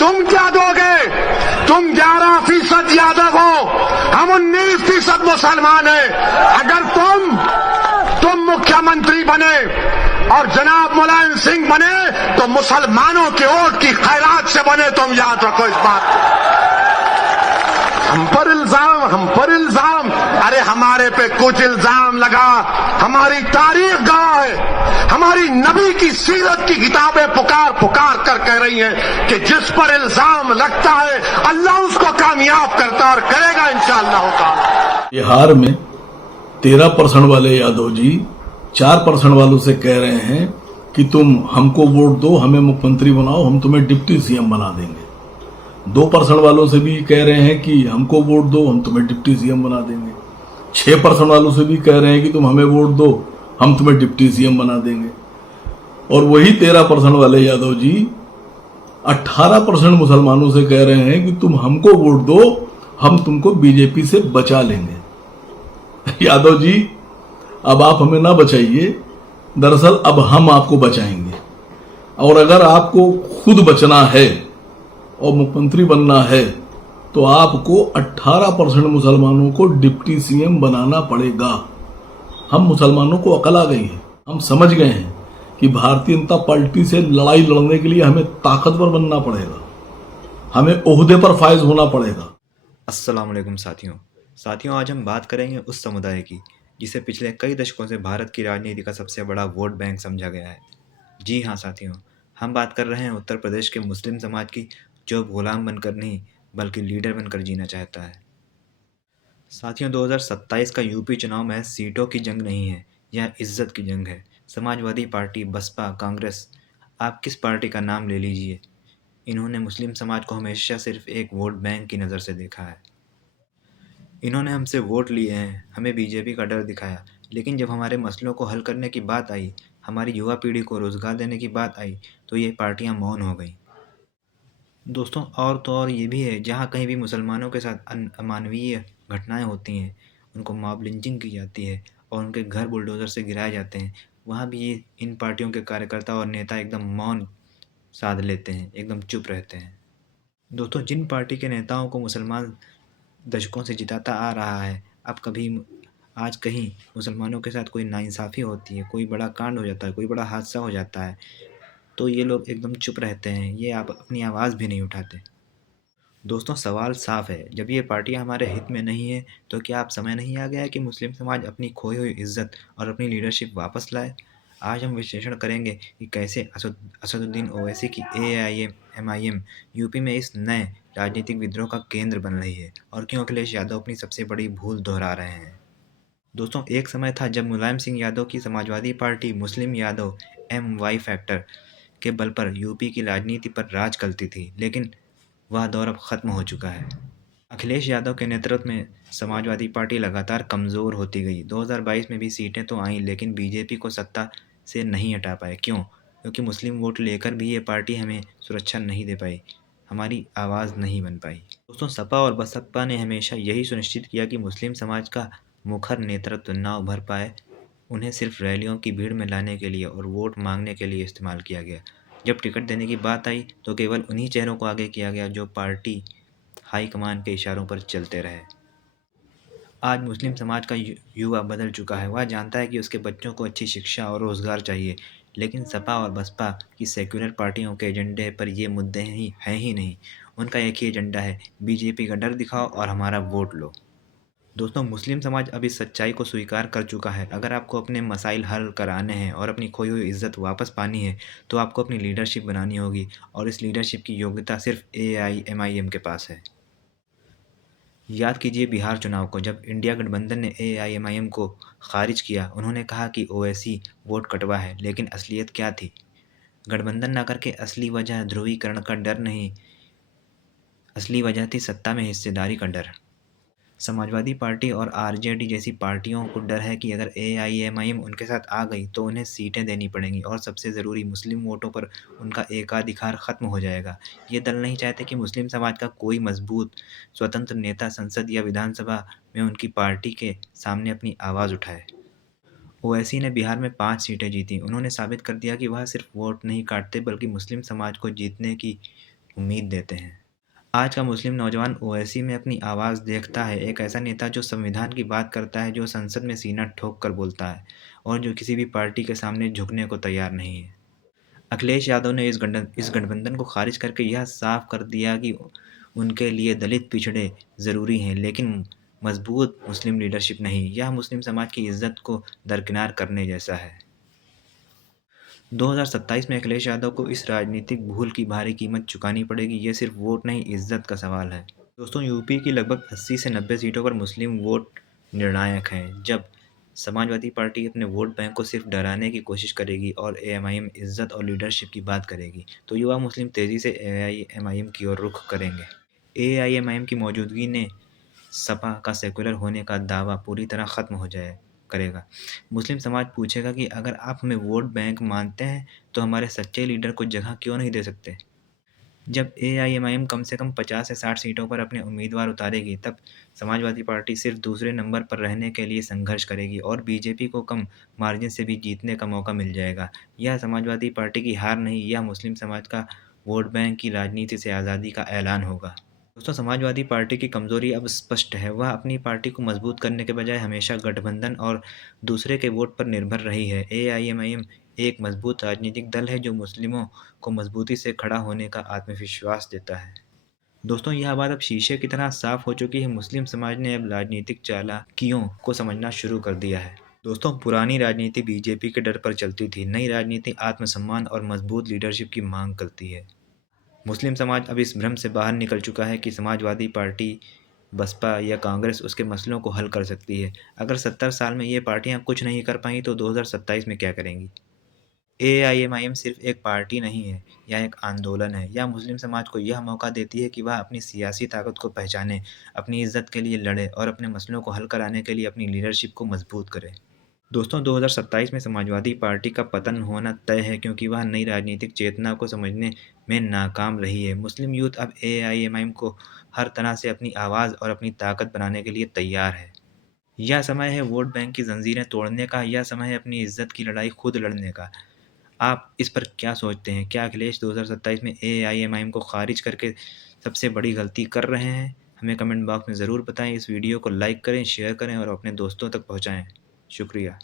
तुम क्या दोगे? तुम 11% यादव हो, हम 19% मुसलमान हैं। अगर तुम मुख्यमंत्री बने और जनाब मुलायम सिंह बने तो मुसलमानों के वोट की खैरात से बने। तुम याद रखो इस बात को। हम पर इल्जाम, अरे हमारे पे कुछ इल्जाम लगा, हमारी तारीख गवाह है, हमारी नबी की सीरत की किताबें पुकार पुकार कर कह रही हैं कि जिस पर इल्जाम लगता है अल्लाह उसको कामयाब करता है और करेगा इंशाअल्लाह ताला। बिहार में 13% वाले यादव जी 4% वालों से कह रहे हैं कि तुम हमको वोट दो, हमें मुख्यमंत्री बनाओ, हम तुम्हें डिप्टी सीएम बना देंगे। 2% वालों से भी कह रहे हैं कि हमको वोट दो, हम तुम्हें डिप्टी सीएम बना देंगे। 6% वालों से भी कह रहे हैं कि तुम हमें वोट दो, हम तुम्हें डिप्टी सीएम बना देंगे। और वही 13% वाले यादव जी 18% मुसलमानों से कह रहे हैं कि तुम हमको वोट दो, हम तुमको बीजेपी से बचा लेंगे। यादव जी, अब आप हमें ना बचाइए, दरअसल अब हम आपको बचाएंगे। और अगर आपको खुद बचना है और मुख्यमंत्री बनना है तो आपको 18% मुसलमानों को डिप्टी सीएम बनाना पड़ेगा। हम मुसलमानों को अकल आ गई है, हम समझ गए हैं कि भारतीय जनता पार्टी से लड़ाई लड़ने के लिए हमें ताकतवर बनना पड़ेगा, हमें ओहदे पर फायज होना पड़ेगा। अस्सलाम वालेकुम साथियों, आज हम बात करेंगे उस समुदाय की जिसे पिछले कई दशकों से भारत की राजनीति का सबसे बड़ा वोट बैंक समझा गया है। जी हाँ साथियों, हम बात कर रहे हैं उत्तर प्रदेश के मुस्लिम समाज की, जो गुलाम बनकर नहीं बल्कि लीडर बनकर जीना चाहता है। साथियों, 2027 का यूपी चुनाव महज सीटों की जंग नहीं है, यह इज्जत की जंग है। समाजवादी पार्टी, बसपा, कांग्रेस, आप किस पार्टी का नाम ले लीजिए, इन्होंने मुस्लिम समाज को हमेशा सिर्फ एक वोट बैंक की नज़र से देखा है। इन्होंने हमसे वोट लिए हैं, हमें बीजेपी का डर दिखाया, लेकिन जब हमारे मसलों को हल करने की बात आई, हमारी युवा पीढ़ी को रोज़गार देने की बात आई, तो ये पार्टियां मौन हो गईं। दोस्तों, और तो और ये भी है, जहाँ कहीं भी मुसलमानों के साथ अमानवीय घटनाएं होती हैं, उनको मॉब लिंचिंग की जाती है और उनके घर बुलडोज़र से गिराए जाते हैं, वहाँ भी ये इन पार्टियों के कार्यकर्ता और नेता एकदम मौन साध लेते हैं, एकदम चुप रहते हैं। दोस्तों, जिन पार्टी के नेताओं को मुसलमान दशकों से जिताता आ रहा है, अब कभी आज कहीं मुसलमानों के साथ कोई नाइंसाफ़ी होती है, कोई बड़ा कांड हो जाता है, कोई बड़ा हादसा हो जाता है, तो ये लोग एकदम चुप रहते हैं, ये आप अपनी आवाज़ भी नहीं उठाते। दोस्तों, सवाल साफ है, जब ये पार्टियां हमारे हित में नहीं है तो क्या अब समय नहीं आ गया है कि मुस्लिम समाज अपनी खोई हुई इज्जत और अपनी लीडरशिप वापस लाए? आज हम विश्लेषण करेंगे कि कैसे असदुद्दीन ओवैसी की AIM-MIM यूपी में इस नए राजनीतिक विद्रोह का केंद्र बन रही है और क्यों अखिलेश यादव अपनी सबसे बड़ी भूल दोहरा रहे हैं। दोस्तों, एक समय था जब मुलायम सिंह यादव की Samajwadi party Muslim Yadav MY factor के बल पर यूपी की राजनीति पर राज करती थी, लेकिन वह दौर अब खत्म हो चुका है। अखिलेश यादव के नेतृत्व में समाजवादी पार्टी लगातार कमज़ोर होती गई। 2022 में भी सीटें तो आईं, लेकिन बीजेपी को सत्ता से नहीं हटा पाए। क्यों? क्योंकि मुस्लिम वोट लेकर भी ये पार्टी हमें सुरक्षा नहीं दे पाई, हमारी आवाज़ नहीं बन पाई। दोस्तों, सपा और बसपा ने हमेशा यही सुनिश्चित किया कि मुस्लिम समाज का मुखर नेतृत्व ना उभर पाए। उन्हें सिर्फ रैलियों की भीड़ में लाने के लिए और वोट मांगने के लिए इस्तेमाल किया गया। जब टिकट देने की बात आई तो केवल उन्हीं चेहरों को आगे किया गया जो पार्टी हाईकमान के इशारों पर चलते रहे। आज मुस्लिम समाज का युवा बदल चुका है। वह जानता है कि उसके बच्चों को अच्छी शिक्षा और रोज़गार चाहिए, लेकिन सपा और बसपा की सेक्युलर पार्टियों के एजेंडे पर ये मुद्दे हैं ही नहीं। उनका एक ही एजेंडा है, बीजेपी का डर दिखाओ और हमारा वोट लो। दोस्तों, मुस्लिम समाज अब इस सच्चाई को स्वीकार कर चुका है। अगर आपको अपने मसाइल हल कराने हैं और अपनी खोई हुई इज्जत वापस पानी है, तो आपको अपनी लीडरशिप बनानी होगी, और इस लीडरशिप की योग्यता सिर्फ AIM-MIM के पास है। याद कीजिए बिहार चुनाव को, जब इंडिया गठबंधन ने AIM-MIM को खारिज किया, उन्होंने कहा कि ओवैसी वोट कटवा है, लेकिन असलियत क्या थी? गठबंधन न करके असली वजह ध्रुवीकरण का डर नहीं, असली वजह थी सत्ता में हिस्सेदारी का डर। समाजवादी पार्टी और RJD जैसी पार्टियों को डर है कि अगर AIM-MIM उनके साथ आ गई तो उन्हें सीटें देनी पड़ेंगी, और सबसे ज़रूरी, मुस्लिम वोटों पर उनका एकाधिकार ख़त्म हो जाएगा। ये दल नहीं चाहते कि मुस्लिम समाज का कोई मजबूत स्वतंत्र नेता संसद या विधानसभा में उनकी पार्टी के सामने अपनी आवाज़ उठाए। ओवैसी ने बिहार में 5 सीटें जीती। उन्होंने साबित कर दिया कि वह सिर्फ वोट नहीं काटते, बल्कि मुस्लिम समाज को जीतने की उम्मीद देते हैं। आज का मुस्लिम नौजवान ओवैसी में अपनी आवाज़ देखता है, एक ऐसा नेता जो संविधान की बात करता है, जो संसद में सीना ठोक कर बोलता है और जो किसी भी पार्टी के सामने झुकने को तैयार नहीं है। अखिलेश यादव ने इस गठबंधन को खारिज करके यह साफ कर दिया कि उनके लिए दलित पिछड़े ज़रूरी हैं, लेकिन मजबूत मुस्लिम लीडरशिप नहीं। यह मुस्लिम समाज की इज्जत को दरकिनार करने जैसा है। 2027 में अखिलेश यादव को इस राजनीतिक भूल की भारी कीमत चुकानी पड़ेगी। ये सिर्फ वोट नहीं, इज्जत का सवाल है। दोस्तों, यूपी की लगभग 80 से 90 सीटों पर मुस्लिम वोट निर्णायक हैं। जब समाजवादी पार्टी अपने वोट बैंक को सिर्फ डराने की कोशिश करेगी और एएमआईएम इज्जत और लीडरशिप की बात करेगी, तो युवा मुस्लिम तेजी से एआईएमआईएम की ओर रुख करेंगे। एआईएमआईएम की मौजूदगी ने सपा का सेकुलर होने का दावा पूरी तरह खत्म हो जाए करेगा। मुस्लिम समाज पूछेगा कि अगर आप हमें वोट बैंक मानते हैं, तो हमारे सच्चे लीडर को जगह क्यों नहीं दे सकते? जब एआईएमआईएम कम से कम 50 से 60 सीटों पर अपने उम्मीदवार उतारेगी, तब समाजवादी पार्टी सिर्फ दूसरे नंबर पर रहने के लिए संघर्ष करेगी और बीजेपी को कम मार्जिन से भी जीतने का मौका मिल जाएगा। यह समाजवादी पार्टी की हार नहीं, यह मुस्लिम समाज का वोट बैंक की राजनीति से आज़ादी का ऐलान होगा। दोस्तों, समाजवादी पार्टी की कमजोरी अब स्पष्ट है। वह अपनी पार्टी को मजबूत करने के बजाय हमेशा गठबंधन और दूसरे के वोट पर निर्भर रही है। एआईएमआईएम एक मजबूत राजनीतिक दल है जो मुस्लिमों को मजबूती से खड़ा होने का आत्मविश्वास देता है। दोस्तों, यह बात अब शीशे की तरह साफ हो चुकी है। मुस्लिम समाज ने अब राजनीतिक चालाकियों को समझना शुरू कर दिया है। दोस्तों, पुरानी राजनीति बीजेपी के डर पर चलती थी, नई राजनीति आत्मसम्मान और मजबूत लीडरशिप की मांग करती है। मुस्लिम समाज अब इस भ्रम से बाहर निकल चुका है कि समाजवादी पार्टी, बसपा या कांग्रेस उसके मसलों को हल कर सकती है। अगर 70 साल में ये पार्टियां कुछ नहीं कर पाईं, तो 2027 में क्या करेंगी? एआईएमआईएम सिर्फ एक पार्टी नहीं है, यह एक आंदोलन है। यह मुस्लिम समाज को यह मौका देती है कि वह अपनी सियासी ताकत को पहचाने, अपनी इज्जत के लिए लड़े और अपने मसलों को हल कराने के लिए अपनी लीडरशिप को मजबूत करे। दोस्तों, 2027 में समाजवादी पार्टी का पतन होना तय है, क्योंकि वह नई राजनीतिक चेतना को समझने में नाकाम रही है। मुस्लिम यूथ अब एआईएमआईएम को हर तरह से अपनी आवाज़ और अपनी ताकत बनाने के लिए तैयार है। यह समय है वोट बैंक की जंजीरें तोड़ने का, यह समय है अपनी इज्जत की लड़ाई खुद लड़ने का। आप इस पर क्या सोचते हैं? क्या अखिलेश 2027 में एआईएमआईएम को खारिज करके सबसे बड़ी गलती कर रहे हैं? हमें कमेंट बॉक्स में ज़रूर बताएं। इस वीडियो को लाइक करें, शेयर करें और अपने दोस्तों तक पहुँचाएँ। शुक्रिया।